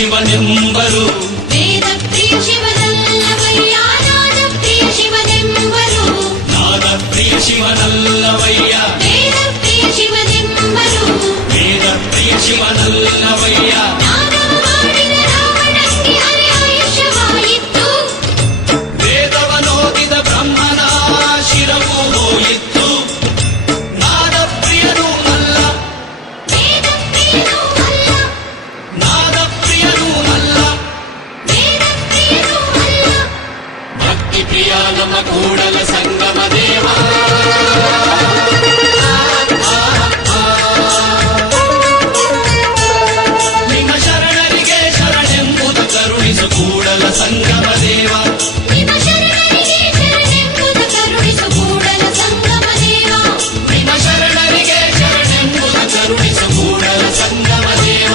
ಶಿವನೆಂಬರು ವೇದ ಪ್ರಿಯ ಶಿವನಲ್ಲವಯ್ಯ ನಾದ ಪ್ರಿಯ ಶಿವನೆಂಬರು ನಾದ ಪ್ರಿಯ ಶಿವನಲ್ಲವಯ್ಯ ವೇದ ಪ್ರಿಯ ಶಿವನೆಂಬರು ವೇದ ಪ್ರಿಯ ಶಿವನಲ್ಲವಯ್ಯ ನಾದವ ಮಾಡಿದ ರಾವಣಕ್ಕೆ ಆಯುಷ್ಯವಾಯಿತು ವೇದವನೋದಿದ ಬ್ರಹ್ಮನ ಶಿರವು ಹೋಯಿತು ನಾದ ಪ್ರಿಯನೂ ಅಲ್ಲ ವೇದ ಪ್ರಿಯನೂ ಅಲ್ಲ ನಾದ ಪ್ರಿಯನೂ ಅಲ್ಲ ವೇದ ಪ್ರಿಯನೂ ಅಲ್ಲ ಭಕ್ತಿ ಪ್ರಿಯ ನಮ್ಮ ಕೂಡಲ ಸಂಗಮ ದೇವ ನಿಮ್ಮ ಶರಣರಿಗೆ ಶರಣೆಂಬುದು ಕರುಣಿಸು ಕೂಡಲ ಸಂಗಮ ದೇವ ನಿಮ್ಮ ಶರಣರಿಗೆ ಶರಣೆಂಬುದು ಕರುಣಿಸು ಕೂಡಲ ಸಂಗಮ ದೇವ ನಿಮ್ಮ ಶರಣರಿಗೆ ಶರಣೆಂಬುದು ಕರುಣಿಸು ಕೂಡಲ ಸಂಗಮ ದೇವ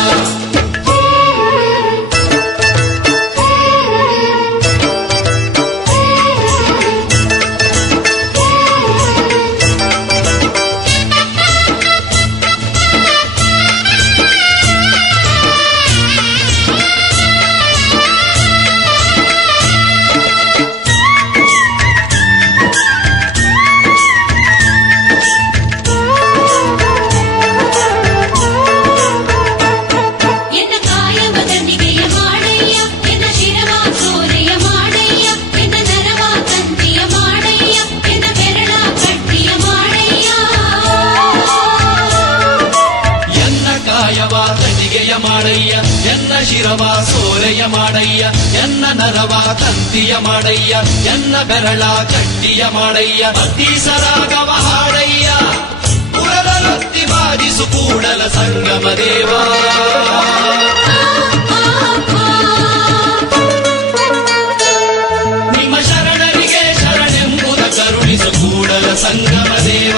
ಎನ್ನ ಕಾಯವ ದಂಡಿಗೆಯ ಮಾಡಯ್ಯ ಎನ್ನ ಶಿರವ ಸೋರೆಯ ಮಾಡಯ್ಯ ಎನ್ನ ನರವ ತಂತಿಯ ಮಾಡಯ್ಯ ಎನ್ನ ಬೆರಳ ಕಟ್ಟಿಯ ಮಾಡಯ್ಯ ಎನ್ನ ಕಾಯವ ತಡಿಗೆಯ ಮಾಡಯ್ಯ ಎನ್ನ ಶಿರವ ಸೋರೆಯ ಮಾಡಯ್ಯ ಎನ್ನ ನರವ ತಂತಿಯ ಮಾಡಯ್ಯ ಎನ್ನ ಬೆರಳ ಕಟ್ಟಿಯ ಮಾಡಯ್ಯ ಅತಿ ಸರಾಗವ ಹಾಡಯ್ಯ ಪುರದರೊತ್ತಿ ಬಾರಿಸು ಕೂಡಲ ಸಂಗಮ ದೇವ ನಿಮ್ಮ ಶರಣರಿಗೆ ಶರಣೆಂಬುದ ಕರುಣಿಸು ಕೂಡಲ ಸಂಗಮ ದೇವ